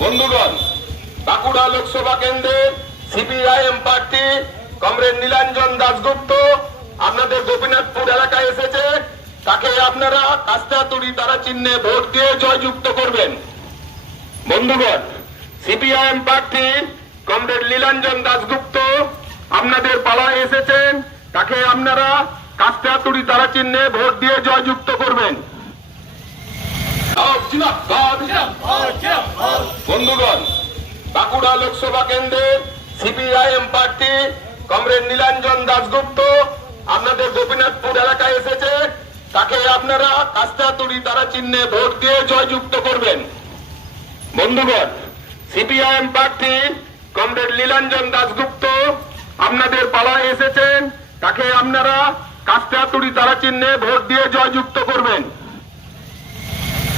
বন্ধুগণ, বাঁকুড়া লোকসভা কেন্দ্রে সিপিআইএম প্রার্থী কমরেড নীলাঞ্জন দাশগুপ্ত আপনাদের গোপীনাথপুর এলাকায় এসেছে। তাকে আপনারা কাস্টাতুরি তারা চিহ্নে ভোট দিয়ে জয়যুক্ত করবেন। বন্ধুগণ, সিপিআইএম প্রার্থী কমরেড নীলাঞ্জন দাশগুপ্ত আপনাদের পালায় এসেছেন। তাকে আপনারা কাস্টাতুরি তারা চিহ্নে ভোট দিয়ে জয়যুক্ত করবেন। বন্ধুগণ, বাঁকুড়া লোকসভা কেন্দ্রে সিপিআইএম প্রার্থী কমরেড নীলাঞ্জন দাশগুপ্ত আপনাদের গোপীনাথপুর এলাকায় এসেছে। তাকে আপনারা কাস্টাতুরি তারা চিহ্নে ভোট দিয়ে জয়যুক্ত করবেন। বন্ধুগণ, সিপিআইএম প্রার্থী কমরেড নীলাঞ্জন দাশগুপ্ত আপনাদের পালায় এসেছেন। তাকে আপনারা কাস্টাতুরি তারা চিহ্নে ভোট দিয়ে জয়যুক্ত করবেন।